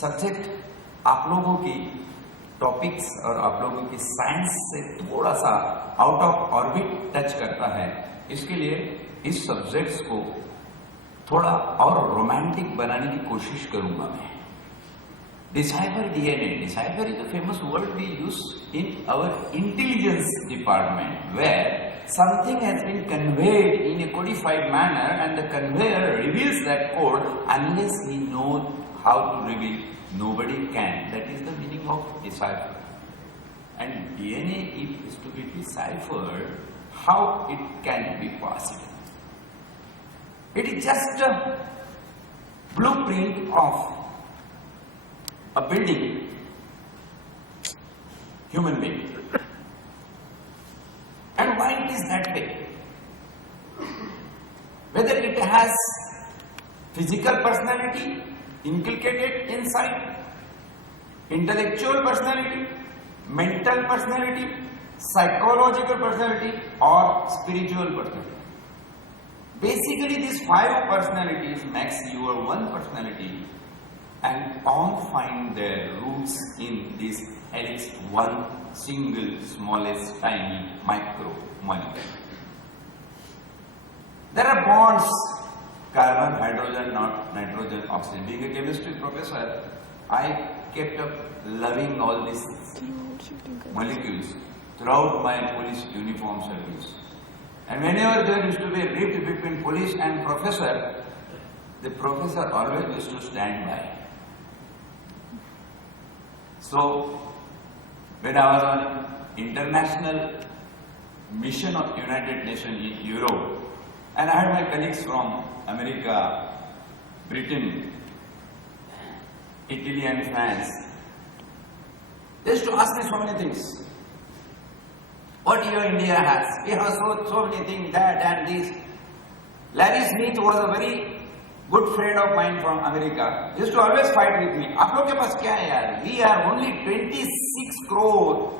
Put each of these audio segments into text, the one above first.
Subject आप लोगों की टॉपिक्स और आप लोगों की साइंस से थोड़ा सा आउट ऑफ ऑर्बिट टच करता है, इसके लिए इस सब्जेक्ट्स को थोड़ा और रोमांटिक बनाने की कोशिश करूंगा मैं। Decipher DNA. Decipher is a famous word we use in our intelligence department, where something has been conveyed in a codified manner and the conveyor reveals that code. Unless we know how to reveal, nobody can. That is the meaning of decipher. And DNA, if it is to be deciphered, how it can be possible? It is just a blueprint of a building, human being. And why it is that way? Whether it has physical personality inculcated inside, intellectual personality, mental personality, psychological personality, or spiritual personality. Basically, these 5 personalities makes your one personality, and all find their roots in this helix, one single smallest tiny micro molecule. There are bonds, carbon, hydrogen, nitrogen, oxygen. Being a chemistry professor, I kept up loving all these molecules throughout my police uniform service. And whenever there used to be a rift between police and professor, the professor always used to stand by. So, when I was on international mission of United Nations in Europe, and I had my colleagues from America, Britain, Italy and France, they used to ask me so many things. What your India has? We have so many things, that and this. Larry Smith was a very good friend of mine from America. He used to always fight with me. आप लोग के पास क्या है यार? We are only 26 crore.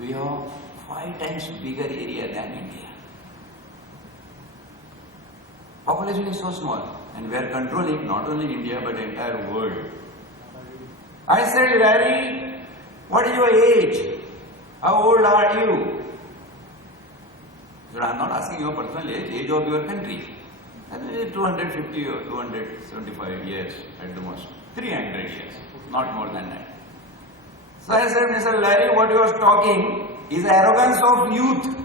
We have 5 times bigger area than India. Population is so small, and we are controlling not only India but the entire world. I said, Larry, what is your age? How old are you? He said, I am not asking your personal age of your country. 250 or 275 years at the most. 300 years, not more than that. So I said, Mr. Larry, what you are talking is arrogance of youth.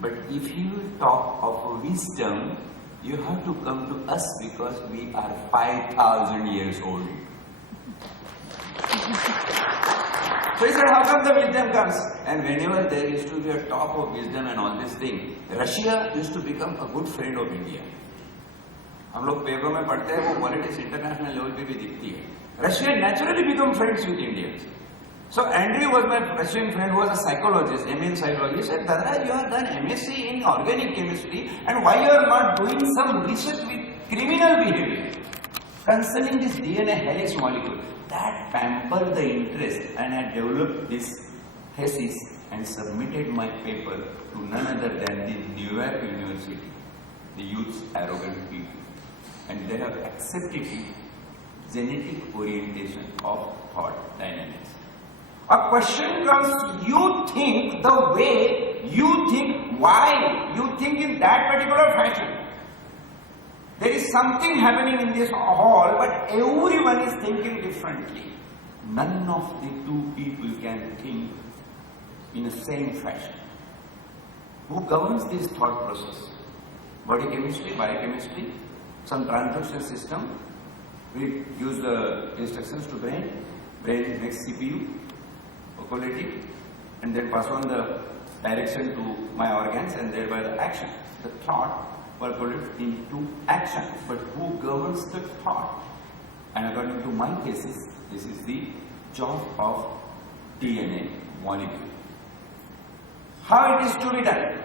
But if you talk of wisdom, you have to come to us because we are 5,000 years old. So he said, how come the wisdom comes? And whenever there used to be a talk of wisdom and all this thing, Russia used to become a good friend of India. हम लोग paper में पढ़ते हैं, वो politics international level पे भी दिखती है. Russia naturally become friends with Indians. So Andrew was my Russian friend who was a psychologist, MA in psychology. He said, Dadra, you have done MSc in organic chemistry, and why you are not doing some research with criminal behavior concerning this DNA helix molecule? That pampered the interest, and I developed this thesis and submitted my paper to none other than the New York University, the youth's arrogant people. And they have accepted it, genetic orientation of thought dynamics. A question comes, you think the way you think, why you think in that particular fashion. There is something happening in this hall, but everyone is thinking differently. None of the two people can think in the same fashion. Who governs this thought process? Body chemistry, biochemistry, some transduction system. We use the instructions to brain. Brain makes CPU, calculative, and then pass on the direction to my organs, and thereby the action. The thought percolates into action. But who governs the thought? And according to my thesis, this is the job of DNA molecule. How it is to be done?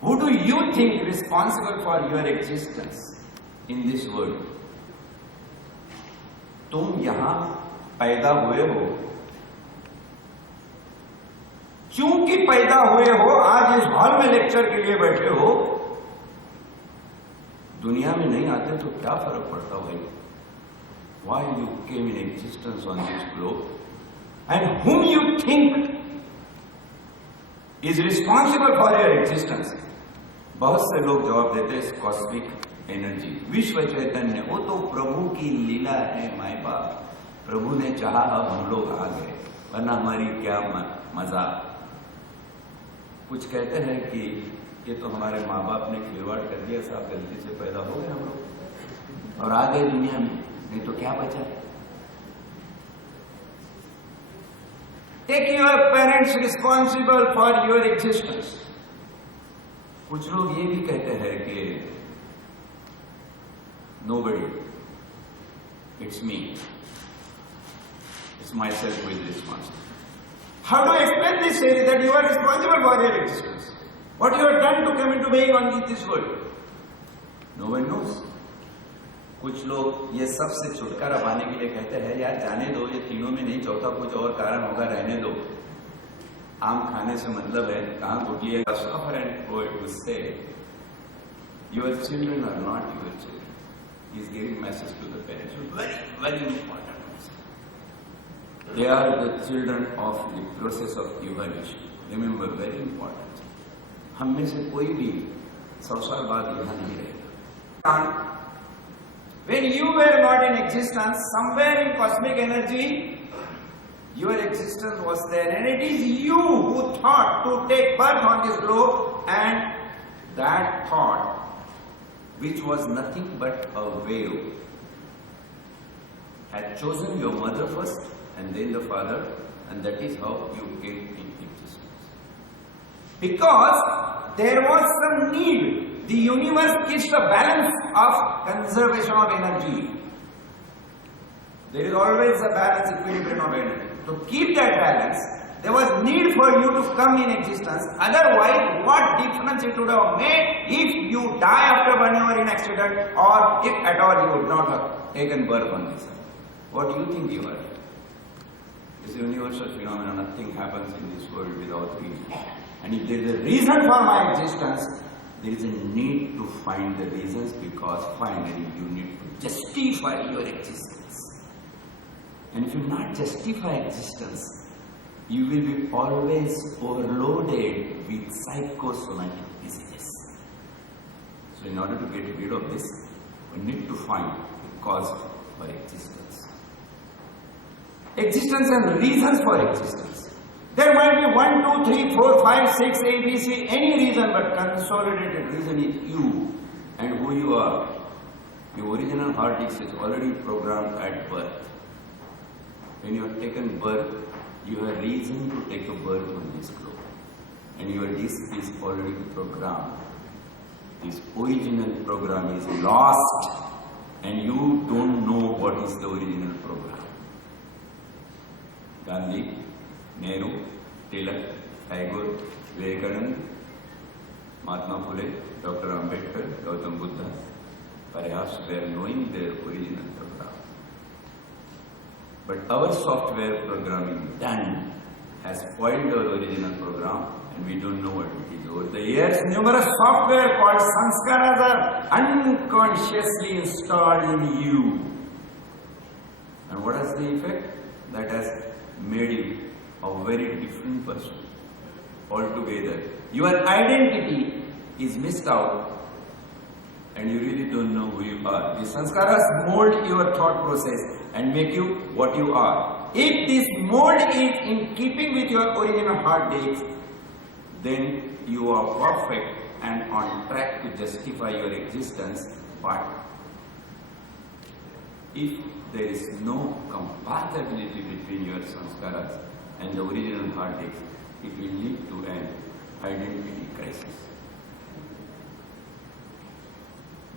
Who do you think responsible for your existence in this world? तुम यहां पैदा हुए हो, क्योंकि पैदा हुए हो, आज इस हॉल में लेक्चर के लिए बैठे हो, दुनिया में नहीं आते तो क्या फर्क पड़ता भाई? Why you came in existence on this globe, and whom you think is responsible for your existence? बहुत से लोग जवाब देते हैं कॉस्मिक एनर्जी, विश्व चैतन्य, वो तो प्रभु की लीला है माय बाप, प्रभु ने चाहा अब हम लोग आ गए, वरना हमारी क्या मजा। कुछ कहते हैं कि ये तो हमारे माँ बाप ने खिलवाड़ कर दिया, साहब गलती से पैदा हो गए हम लोग और आ गए दुनिया में, नहीं तो क्या बचा। Take your parents responsible for your existence. कुछ लोग ये भी कहते हैं कि nobody, it's me, it's myself who is responsible. How do I explain this theory that you are responsible for your existence? What you have done to come into being on this world? No one knows. कुछ लोग ये सब से छुटकारा पाने के लिए कहते हैं यार जाने दो, ये तीनों में नहीं, चौथा कुछ और कारण होगा, रहने दो, आम खाने से मतलब है, कहाँ गुटली है। Suffer and poet would say, your children are not your children. He is giving message to the parents. Very, very important message. They are the children of the process of evolution. Remember, very important. हम में से कोई भी 100 साल बाद यहाँ नहीं रहेगा। When you were not in existence, somewhere in cosmic energy, your existence was there, and it is you who thought to take birth on this globe, and that thought, which was nothing but a wave, had chosen your mother first and then the father, and that is how you came in existence. Because there was some need. The universe keeps the balance of conservation of energy. There is always a balance, equilibrium of energy. To keep that balance, there was need for you to come in existence. Otherwise, what difference it would have made if you die after 1 hour in accident, or if at all you would not have taken birth on this earth? What do you think you are? This universal phenomenon, nothing happens in this world without reason. And if there is a reason for my existence, there is a need to find the reasons, because finally you need to justify your existence. And if you not justify existence, you will be always overloaded with psychosomatic diseases. So in order to get rid of this, we need to find the cause for existence. Existence and reasons for existence. There might be 1, 2, 3, 4, 5, 6, A, B, C, any reason, but consolidated reason is you and who you are. Your original heart disk is already programmed at birth. When you have taken birth, you have reason to take a birth on this globe. And your disk is already programmed. This original program is lost, and you don't know what is the original program. Gandhi, Nehru, Tilak, Tagore, Vivekananda, Mahatma Phule, Dr. Ambedkar, Gautam Buddha, perhaps were knowing their original program. But our software programming done has spoiled our original program, and we don't know what it is. Over the years, numerous software called sanskaras are unconsciously installed in you. And what is the effect? That has made you a very different person altogether. Your identity is missed out, and you really don't know who you are. The sanskaras mold your thought process and make you what you are. If this mold is in keeping with your original heart disk, then you are perfect and on track to justify your existence. But if there is no compatibility between your sanskaras and the original heart disk, it will lead to an identity crisis.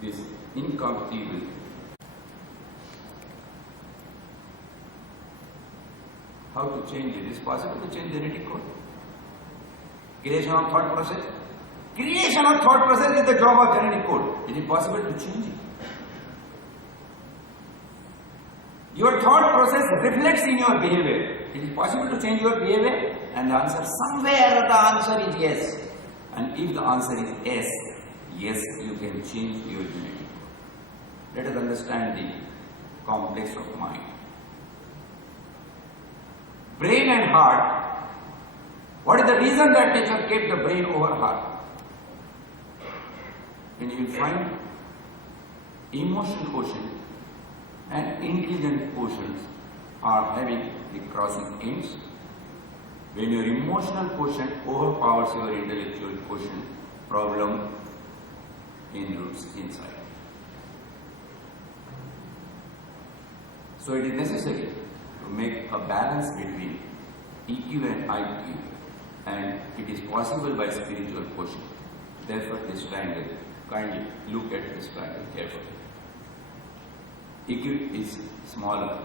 This incompatibility. How to change it? It is possible to change genetic code. Creation of thought process. Creation of thought process is the job of genetic code. Is it possible to change it? Your thought process reflects in your behavior. Is it possible to change your behavior? And the answer, somewhere the answer is yes. And if the answer is yes, yes, you can change your genetic code. Let us understand the complex of mind. Brain and heart. What is the reason that nature kept the brain over heart? And you will find emotional quotient and intelligent quotients are having the crossing ends. When your emotional quotient overpowers your intellectual quotient, problem inroots inside. So it is necessary to make a balance between EQ and IQ, and it is possible by spiritual quotient. Therefore, this triangle, kindly look at this triangle carefully. EQ is smaller,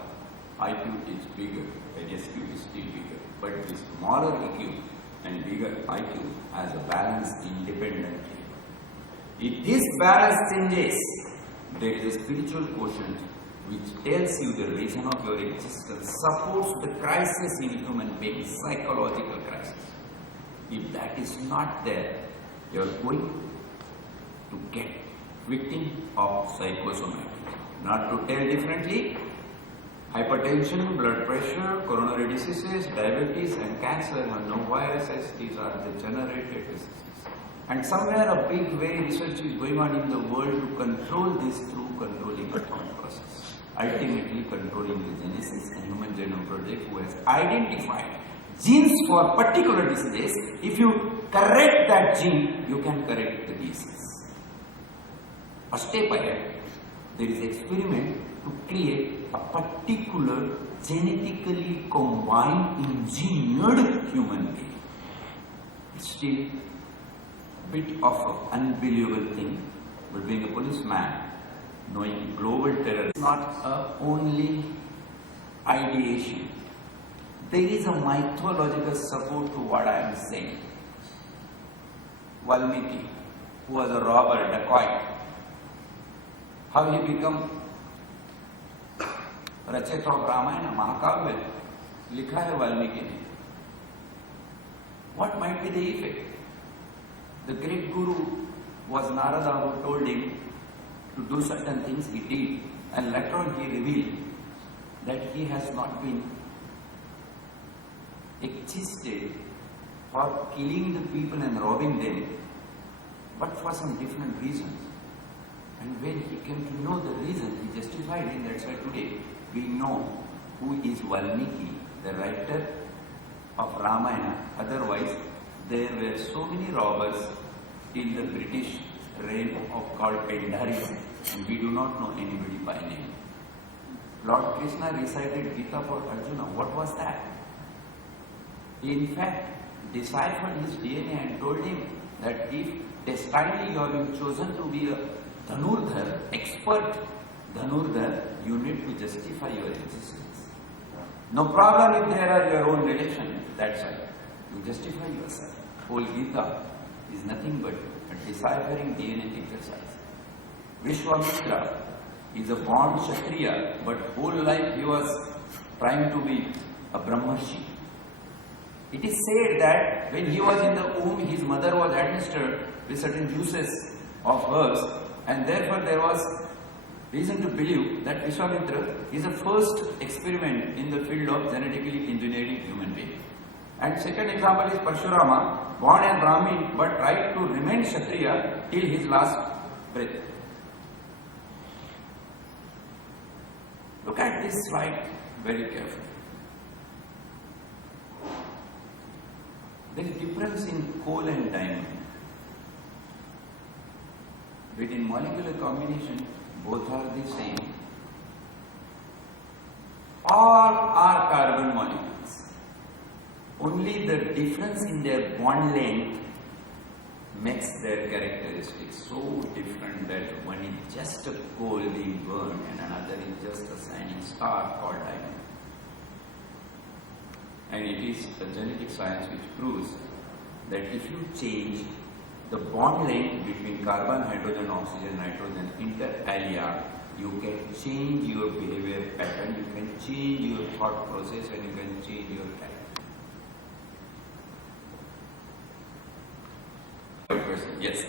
IQ is bigger, and SQ is still bigger. But the smaller EQ and bigger IQ has a balance independently. If this balance changes, there is a spiritual quotient which tells you the reason of your existence, supports the crisis in human beings, psychological crisis. If that is not there, you are going to get victim of psychosomatic. Not to tell differently, hypertension, blood pressure, coronary diseases, diabetes and cancer have no viruses. These are degenerated diseases. And somewhere a big way research is going on in the world to control this through controlling the thought process. Ultimately controlling the genesis, and Human Genome Project, who has identified genes for particular diseases. If you correct that gene, you can correct the disease. A step ahead, there is experiment to create a particular genetically combined, engineered human being. It's still a bit of an unbelievable thing, but being a policeman, knowing global terror is not only ideation. There is a mythological support to what I am saying. Valmiki, who was a robber, dacoit, how he become रचयिता of Ramayana, Mahakavya, लिखा है वाल्मीकि ने. What might be the effect? The great guru was Narada, who told him to do certain things. He did, and later on he revealed that he has not been existed for killing the people and robbing them, but for some different reasons. And when he came to know the reason, he justified it. That's why today we know who is Valmiki, the writer of Ramayana. Otherwise, there were so many robbers in the British reign of called Pendharis, and we do not know anybody by name. Lord Krishna recited Gita for Arjuna. What was that? He in fact deciphered his DNA and told him that if destinedly you have been chosen to be a Dhanurdhar, expert Dhanurdhar, you need to justify your existence. No problem if there are your own relation, that's why. You justify yourself. Whole Gita is nothing but a deciphering DNA exercise. Vishwamitra is a born Kshatriya, but whole life he was trying to be a Brahmarshi. It is said that when he was in the womb, his mother was administered with certain juices of herbs, and therefore there was reason to believe that Vishwamitra is the first experiment in the field of genetically engineering human being. And second example is Parshurama, born as Brahmin but tried to remain Kshatriya till his last breath. Look at this slide very carefully. There is difference in coal and diamond. But in molecular combination, both are the same. All are carbon molecules. Only the difference in their bond length makes their characteristics so different that one is just a coal being burned and another is just a shining star called diamond. And it is a genetic science which proves that if you change the bond length between carbon, hydrogen, oxygen, nitrogen, inter alia, you can change your behavior pattern, you can change your thought process, and you can change your character. Yes.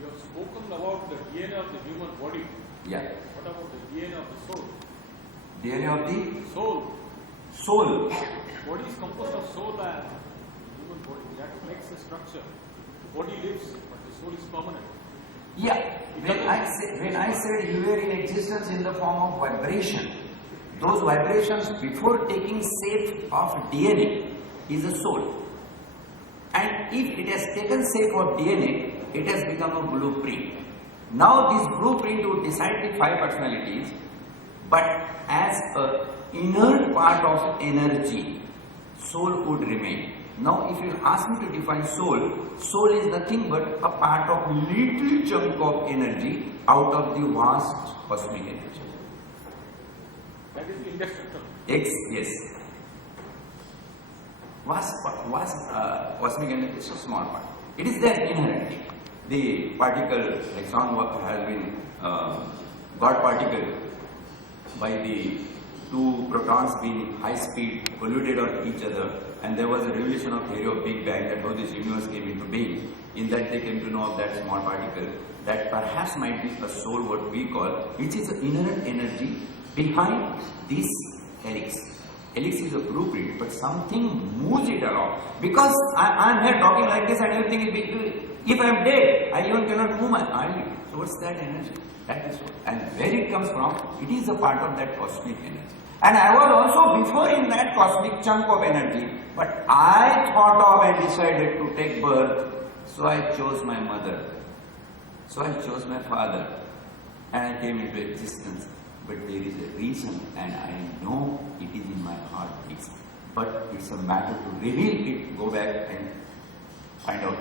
You have spoken about the DNA of the human body. Yeah. What about the DNA of the soul? DNA of the Soul. soul. Body is composed of soul and human body. That makes the structure. The body lives, but the soul is permanent. Yeah. When I said you were in existence in the form of vibration, those vibrations before taking shape of DNA is a soul. And if it has taken shape of DNA, it has become a blueprint. Now this blueprint would decide the 5 personalities, but as a inert part of energy, soul would remain. Now if you ask me to define soul, soul is nothing but a part of little chunk of energy out of the vast cosmic energy. That is indestructible. Yes. Vast cosmic energy is a small part. It is there inherently. The particle, like sound has been got particle by the 2 protons being high speed collided on each other, and there was a revolution of theory of Big Bang, that how this universe came into being. In that they came to know of that small particle that perhaps might be a soul, what we call, which is an inherent energy behind this helix. Helix is a blueprint, but something moves it along. Because I am here talking like this and you think if I am dead, I even cannot move my eyelid. So what's that energy? That is what. And where it comes from, it is a part of that cosmic energy. And I was also before in that cosmic chunk of energy, but I thought of and decided to take birth, so I chose my mother. So I chose my father, and I came into existence. But there is a reason, and I know it is in my heartbeats. But it's a matter to reveal it, go back and find out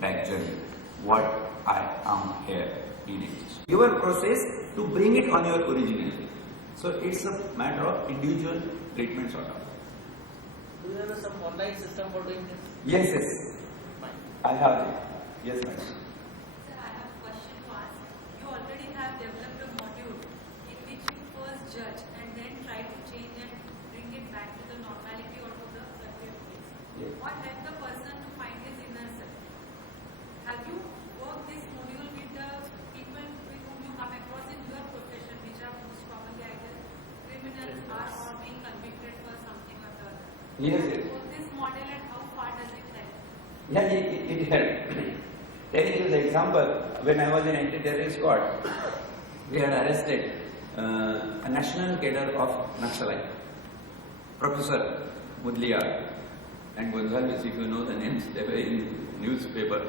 back journey what I am here in existence. Your process to bring it on your originality. So it's a matter of individual treatment sort of. Do you have some online system for doing this? Yes. Fine. I have it. Yes, ma'am. Sir, I have a question to ask. You already have developed a module in which you first judge and then try to change and bring it back to the normality or to the earlier place. Yes. What helped the person to find his inner self? Have you worked this module with the people with whom you come across in your profession, which are most probably either criminals or being convicted for something or the other? Yes. So this model and how far does it help? Yeah, it helped. Telling you the example, when I was in anti-terrorist squad, we had arrested a national cadre of Naxalite, Professor Mudliar and Gonzalez, if you know the names, they were in newspaper.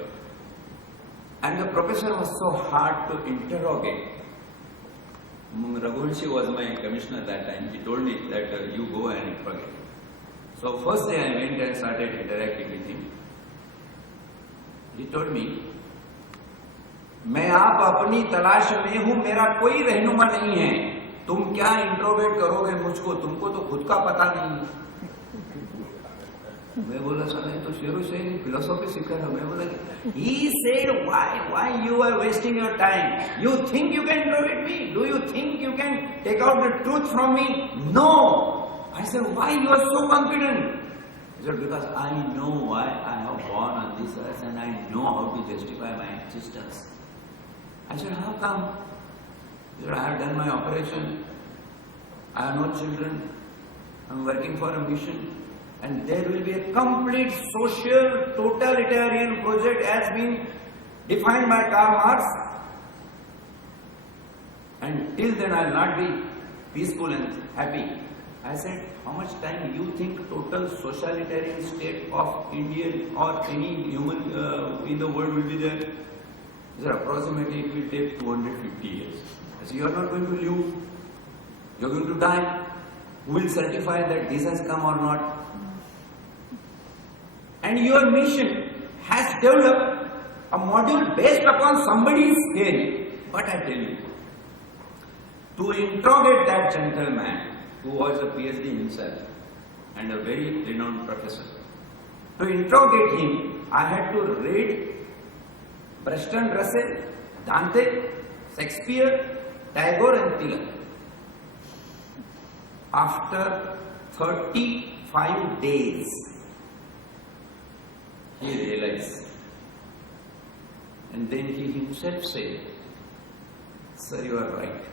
And the professor was so hard to interrogate. Raghuvanshi was my commissioner that time. He told me that you go and interrogate. So first day I went and started interacting with him. He told me, मैं आप अपनी तलाश में हूं, मेरा कोई रहनुमा नहीं है, तुम क्या इंट्रोगेट करोगे मुझको, तुमको तो खुद का पता नहीं। मैं बोला सर तो शेरों से फिलोसॉफी सीख रहा हूं। मैं बोला he said why you are wasting your time, you think you can interrogate me, do you think you can take out the truth from me? No. I said, why you are so confident? He said, because I know why I have born on this earth and I know how to justify my existence. I said, how come? He said, I have done my operation, I have no children, I am working for a mission, and there will be a complete social totalitarian project as been defined by Karl Marx. And till then I will not be peaceful and happy. I said, how much time you think total socialitarian state of Indian or any human in the world will be there? He said, approximately it will take 250 years. I said, you are not going to live, you are going to die. Who will certify that this has come or not? And your mission has developed a module based upon somebody's theory. But I tell you, to interrogate that gentleman, who was a PhD himself and a very renowned professor. To interrogate him, I had to read Bertrand Russell, Dante, Shakespeare, Tagore and Tilak. After 35 days, he realized, and then he himself said, Sir, you are right.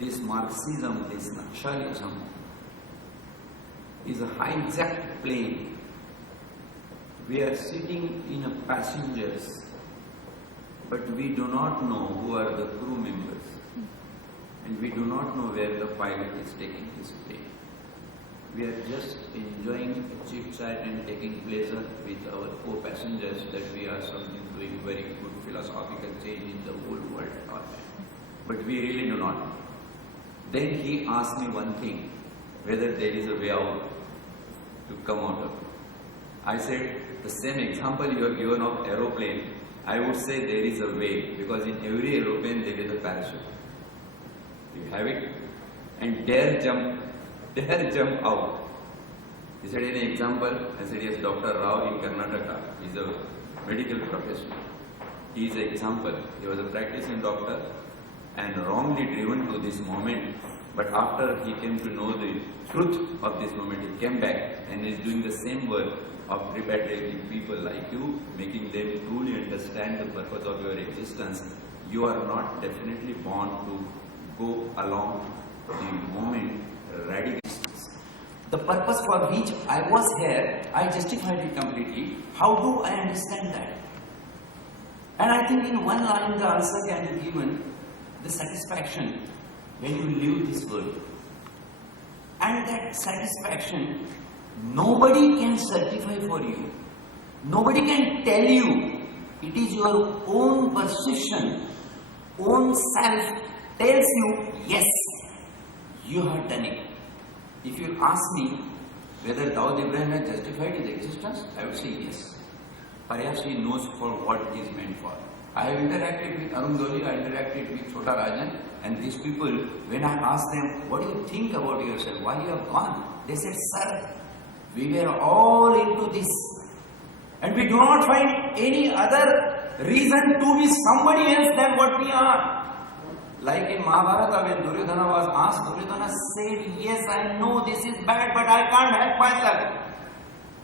This Marxism, this Naxalism is a hijacked plane. We are sitting in a passengers, but we do not know who are the crew members, and we do not know where the pilot is taking his plane. We are just enjoying chit chat and taking pleasure with our co-passengers that we are something doing very good philosophical change in the whole world and all that. But we really do not know. Then he asked me one thing, whether there is a way out to come out of it. I said, the same example you have given of aeroplane, I would say there is a way, because in every aeroplane there is a parachute. You have it, and dare jump out. He said, any example? I said, yes, Dr. Rao in Karnataka is a medical professional. He is an example. He was a practicing doctor and wrongly driven to this moment. But after he came to know the truth of this moment, he came back and is doing the same work of repatriating people like you, making them truly understand the purpose of your existence. You are not definitely born to go along the moment radically. The purpose for which I was here, I justified it completely. How do I understand that? And I think in one line the answer can be given, the satisfaction when you leave this world. And that satisfaction, nobody can certify for you. Nobody can tell you. It is your own perception, own self tells you, yes, you have done it. If you ask me whether Dawood Ibrahim has justified his existence, I would say yes. Perhaps he knows for what it is meant for. I have interacted with Arun Doli, I interacted with Chota Rajan, and these people, when I asked them, what do you think about yourself, why you have gone? They said, sir, we were all into this. And we do not find any other reason to be somebody else than what we are. Like in Mahabharata, when Duryodhana was asked, Duryodhana said, yes, I know this is bad, but I can't help myself.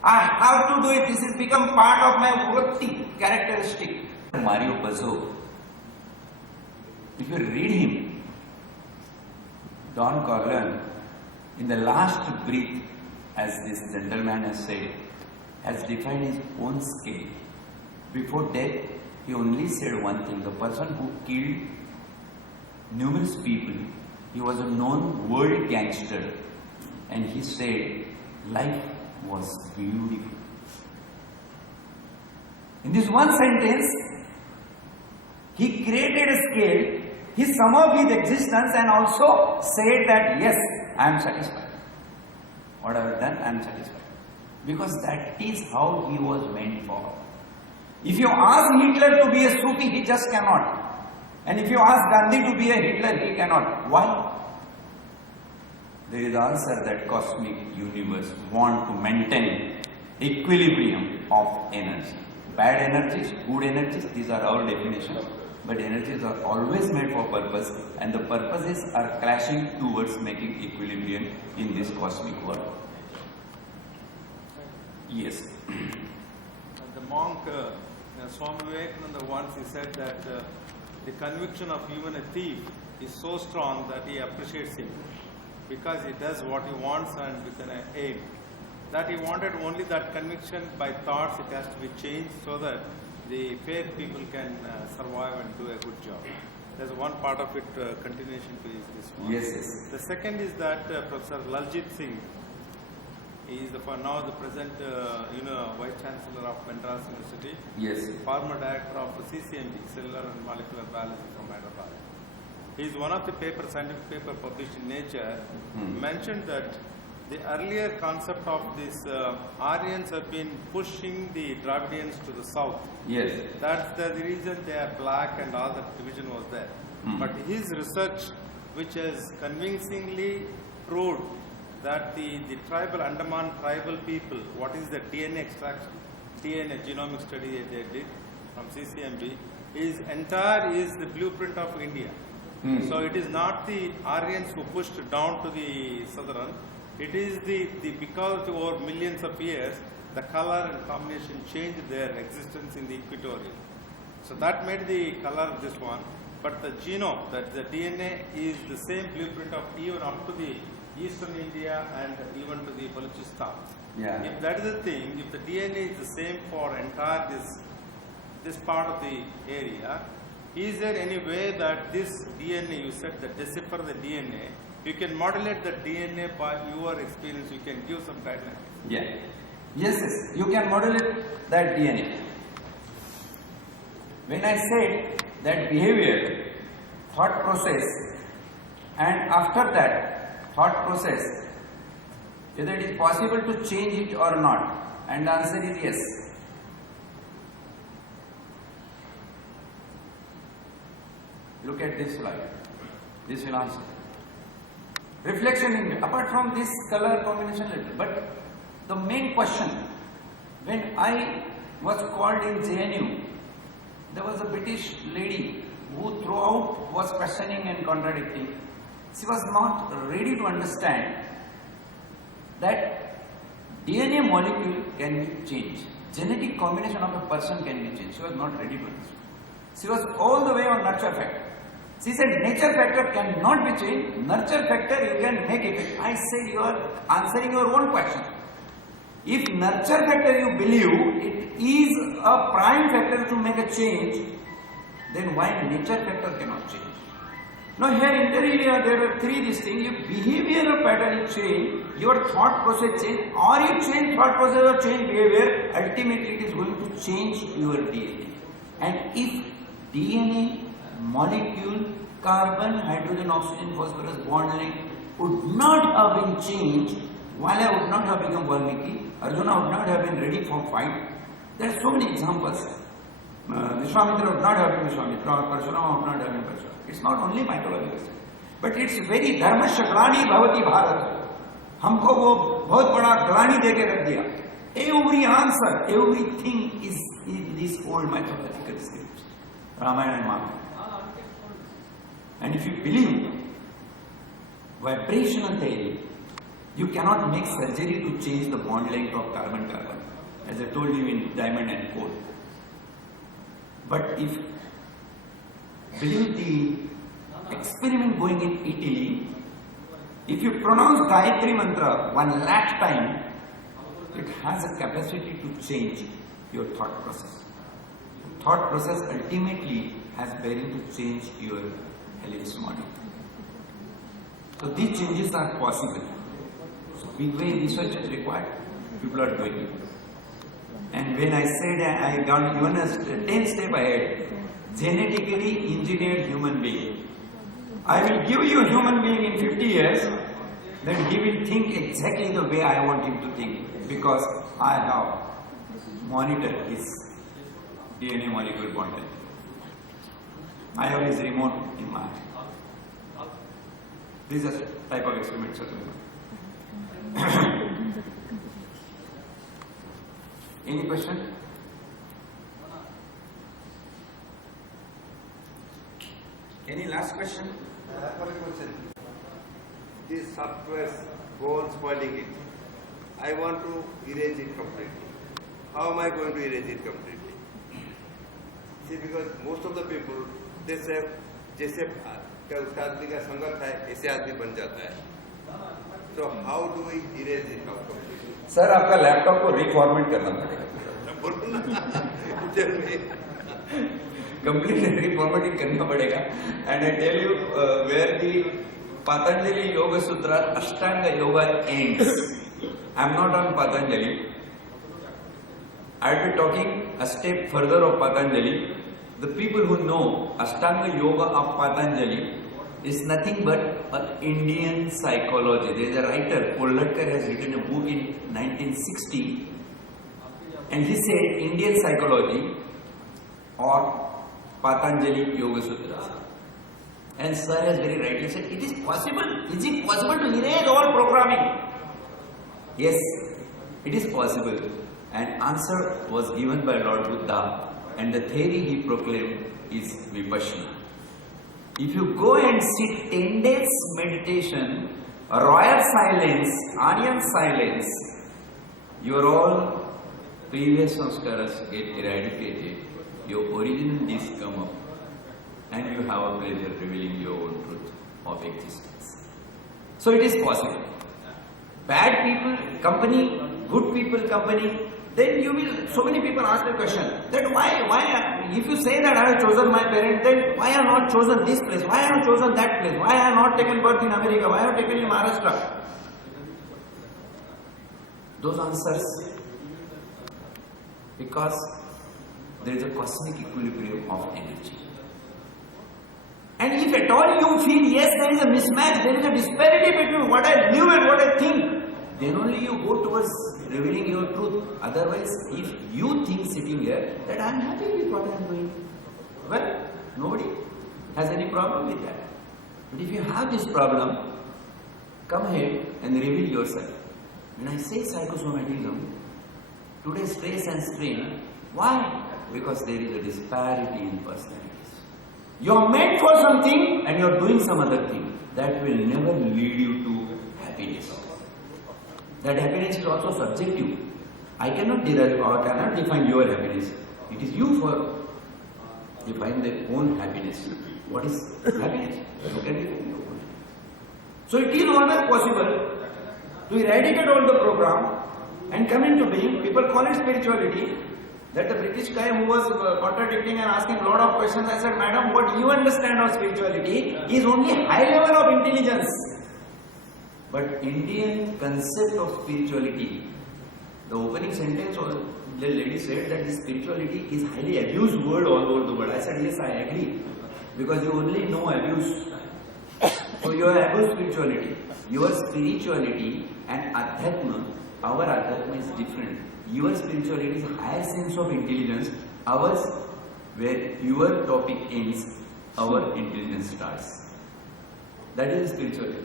I have to do it. This has become part of my vritti, characteristic. Mario Puzo, if you read him, Don Corleone, in the last breath, as this gentleman has said, has defined his own scale. Before death, he only said one thing, the person who killed numerous people, he was a known world gangster, and he said, life was beautiful. In this one sentence, he created a scale, he summed up his existence and also said that, yes, I am satisfied. What I have done, I am satisfied. Because that is how he was meant for. If you ask Hitler to be a Sufi, he just cannot. And if you ask Gandhi to be a Hitler, he cannot. Why? There is the answer that cosmic universe want to maintain equilibrium of energy. Bad energies, good energies, these are our definitions. But energies are always made for purpose, and the purposes are clashing towards making equilibrium in this cosmic world. Yes. The monk Swami Vivekananda once he said that the conviction of even a thief is so strong that he appreciates him because he does what he wants and with an aim. That he wanted only that conviction by thoughts, it has to be changed so that the fair people can survive and do a good job. There's one part of it, continuation to this one. Yes, yes. The second is that Professor Laljit Singh, he is now the present Vice Chancellor of Madras University. Yes. Former Director of CCMB, Cellular and Molecular Biology from Hyderabad. He is one of the scientific paper published in Nature, mentioned that the earlier concept of this Aryans have been pushing the Dravidians to the south. Yes. That's the reason they are black and all that division was there. But his research, which has convincingly proved that the tribal Andaman tribal people, what is the DNA extraction, DNA genomic study they did from CCMB, is the blueprint of India. So it is not the Aryans who pushed down to the southern. It is because over millions of years, the color and combination changed their existence in the equatorial. So that made the color of this one. but the genome, that the DNA is the same blueprint of even up to the eastern India and even to the Balochistan. Yeah. If that is the thing, if the DNA is the same for entire this part of the area, is there any way that this DNA, you said that decipher the DNA, you can modulate the DNA by your experience, you can give some guidelines? Yeah. Yes, you can modulate that DNA. When I said that behavior, thought process, and after that thought process, whether it is possible to change it or not, and the answer is yes. Look at this slide. This will answer. Reflection in apart from this color combination, but the main question, when I was called in JNU, there was a British lady who throughout was questioning and contradicting. She was not ready to understand that DNA molecule can be changed. Genetic combination of a person can be changed. She was not ready to understand. She was all the way on nurture factor. She said nature factor cannot be changed, nurture factor you can make it. I said you are answering your own question. If nurture factor you believe it is a prime factor to make a change, then why nature factor cannot change? Now here inter alia there were three these things. If behavioral pattern is change, your thought process change, or you change thought process or change behavior, ultimately it is going to change your DNA. And if DNA molecule, carbon, hydrogen, oxygen, phosphorus, bond length would not have been changed, Valya would not have become Valmiki, Arjuna would not have been ready for fight. There are so many examples. Vishwamitra would not have been Vishwamitra, Parshurama would not have been Parshurama. It's not only mythological study, but it's very dharmasya glani bhavati bharat. हमको वो बहुत बड़ा ग्लानी दे के रख दिया. Every answer, everything is in this old mythological scripts, Ramayana and Mahabharata. And if you believe vibrational theory, you cannot make surgery to change the bond length of carbon-carbon, as I told you in diamond and coal. But if believe the experiment going in Italy, if you pronounce Gayatri Mantra 1,00,000 times, it has a capacity to change your thought process. Thought process ultimately has bearing to change your helix model. So these changes are possible. So big way research is required. People are doing it. And when I said I got even a 10 step ahead, genetically engineered human being. I will give you a human being in 50 years, then he will think exactly the way I want him to think, because I have monitored his DNA molecule bond length. I have his remote in my hand. This is a type of experiment certainly. Any question? Any last question? I have a question. This software go on spoiling it. I want to erase it completely. How am I going to erase it completely? See, because most of the people, they say, जैसे क्या उसका आदमी का संगत है, ऐसे आदमी बन जाता है. So how do we erase it out completely? Sir आपका लैपटॉप को रिफॉर्मेट करना पड़ेगा. बोलो ना. Tell me. Completely reformatting करना पड़ेगा. And I tell you where the Patanjali Yoga Sutra Ashtanga Yoga ends. I am not on Patanjali. I will be talking a step further of Patanjali. The people who know Ashtanga Yoga of Patanjali is nothing but an Indian psychology. There is a writer, Kollatkar, has written a book in 1960, and he said Indian psychology or Patanjali Yoga Sutras. And sir has very rightly said, it is possible. Is it possible to erase all programming? Yes, it is possible. An answer was given by Lord Buddha, and the theory he proclaimed is Vipassana. If you go and sit 10 days meditation, royal silence, onion silence, your all previous sanskaras get eradicated, your original deeds come up, and you have a pleasure revealing your own truth of existence. So it is possible. Bad people, company, good people, company, then you will, so many people ask the question, that why, if you say that I have chosen my parent, then why I have not chosen this place, why I have chosen that place, why I have not taken birth in America, why I have taken in Maharashtra? Those answers, because there is a cosmic equilibrium of energy. And if at all you feel, yes, there is a mismatch, there is a disparity between what I believe and what I think, then only you go towards revealing your truth. Otherwise, if you think sitting here that I am happy with what I am doing, well, nobody has any problem with that. But if you have this problem, come ahead and reveal yourself. When I say psychosomatism, today's stress and strain, why? Because there is a disparity in personalities. You are meant for something and you are doing some other thing. That will never lead you to happiness. That happiness is also subjective. I cannot derive or cannot define your happiness. It is you for define their own happiness. What is happiness? You can define your own. So it is always possible to eradicate all the program and come into being. People call it spirituality. That the British guy who was contradicting and asking a lot of questions, I said, madam, what you understand of spirituality is only high level of intelligence. But Indian concept of spirituality, the opening sentence, the lady said that this spirituality is highly abused word all over the world. I said, yes, I agree. Because you only know abuse. So you have abused spirituality. Your spirituality and Adhyatma, our Adhyatma is different. Your spirituality is a higher sense of intelligence. Ours, where your topic ends, our intelligence starts. That is spirituality.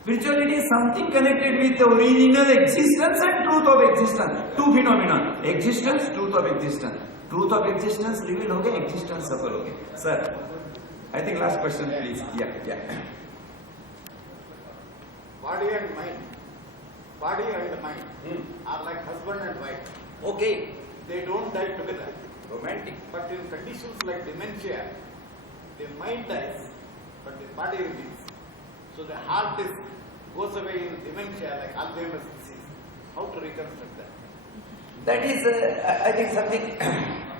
Spirituality is something connected with the original existence and truth of existence. Two phenomena. Existence, truth of existence. Truth of existence reveal ho gaya, existence suffer ho gaya. Sir, I think last question please. Yeah. Body and mind are like husband and wife. Okay. They don't die together. Romantic. But in conditions like dementia, the mind dies, but the body remains. So the heart goes away in dementia, like Alzheimer's disease. How to reconstruct that? That is, I think, something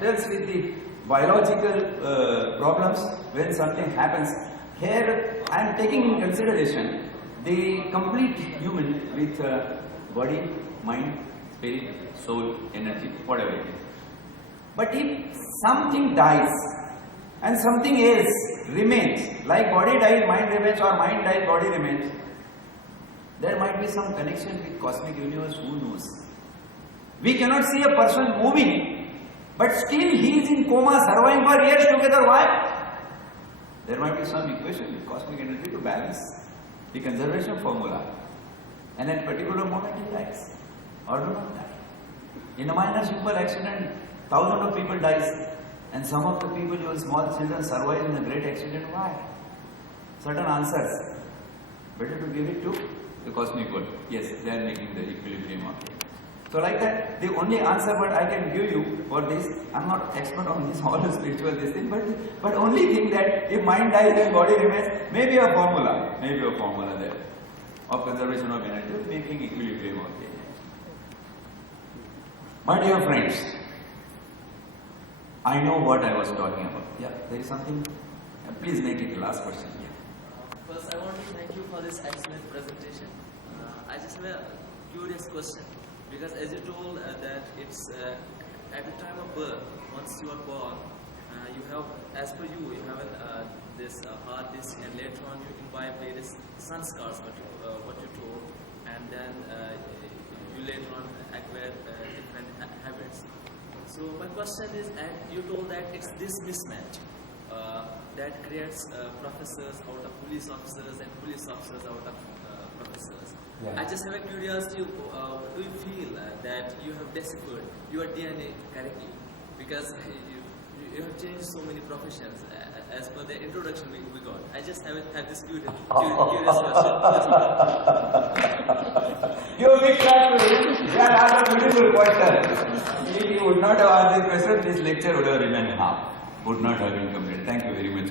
deals with the biological problems when something happens. Here, I am taking in consideration the complete human with body, mind, spirit, soul, energy, whatever it is. But if something dies and something else remains, like body dies, mind remains, or mind dies, body remains, there might be some connection with cosmic universe, who knows. We cannot see a person moving, but still he is in coma, surviving for years together. Why? There might be some equation with cosmic energy to balance the conservation formula. And at a particular moment he dies, or do not die. In a minor simple accident, thousands of people dies, and some of the people, your small children, survive in a great accident. Why? Certain answers. Better to give it to the cosmic world. Yes, they are making the equilibrium of it. So like that, the only answer what I can give you for this, I am not expert on this, all the spiritual this thing, but only thing that if mind dies and body remains, maybe a formula there of conservation of energy, making equilibrium of the energy. My dear friends, I know what I was talking about. Yeah, there is something. Please make it the last question. Yeah. First, I want to thank you for this excellent presentation. I just have a curious question. Because as you told that it's at the time of birth, once you are born, you have, as per you, you have this hard disk, and later on you imbibe various sanskars, what you told, and then you later on acquire different habits. So my question is, and you told that it's this mismatch that creates professors out of police officers and police officers out of professors. Yeah. I just have a curiosity, do you feel that you have deciphered your DNA correctly? Because you have changed so many professions as per the introduction we got. I just have this curious question. You have been trying to ask a beautiful question. If you would not have asked this question, this lecture would have remained half. would not have been completed. Thank you very much.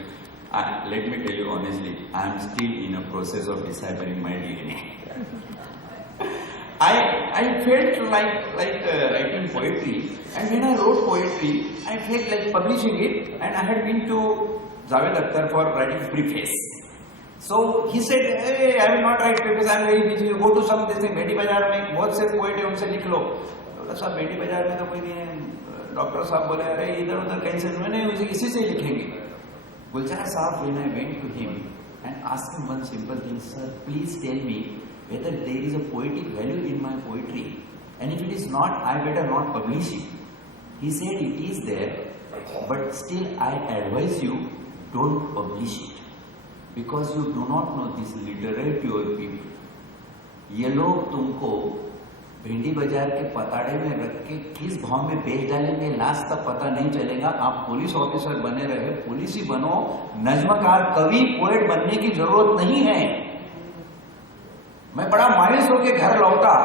Let me tell you honestly, I am still in a process of deciphering my DNA. I felt like writing poetry, and when I wrote poetry, I felt like publishing it, and I had been to Javed Akhtar for writing preface. So he said, hey, I will not write preface, I am very busy, you go to some this thing, Beti Bazaar में बहुत से poet है उनसे लिख लो. बोला साहब बेटी बाजार में तो कोई नहीं है. डॉक्टर साहब बोले अरे इधर उधर कहीं से मैंने उसे इसी से लिखेंगे. Gulzar साहब when I went to him and asked him one simple thing, sir, please tell me whether there is a poetic value in my poetry, and if it is not, I better not publish it. He said it is there, but still I advise you, don't publish it, because you do not know this literature of people. ये लोग तुमको भिंडी बाजार के पताड़े में रख के किस भाव में बेच डालेंगे लास्ट तक पता नहीं चलेगा. आप पुलिस ऑफिसर बने रहे, पुलिस ही बनो, नज्मकार कवि पोएट बनने की जरूरत नहीं है. मैं बड़ा मायूस होकर घर लौटा,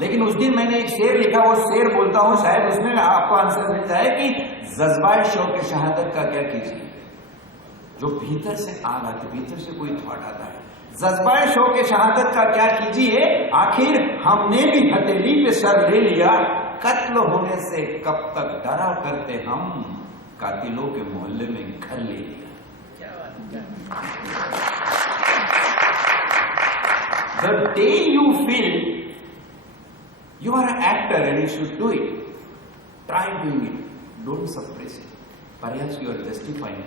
लेकिन उस दिन मैंने एक शेर लिखा, वो शेर बोलता हूं, शायद उसमें आपको आंसर मिल जाए कि जज्बाए शौक शहादत का क्या कीजिए. जो भीतर से आग आती, भीतर से कोई थॉट आता है, जज्बाए शौक शहादत का क्या कीजिए. आखिर हमने भी हथेली पे सर ले लिया, कत्ल होने से कब तक डरा करते हम, कातिलों के मोहल्ले में घर ले लिया. The day you feel you are an actor and you should do it, try doing it. Don't suppress it. Perhaps you are justifying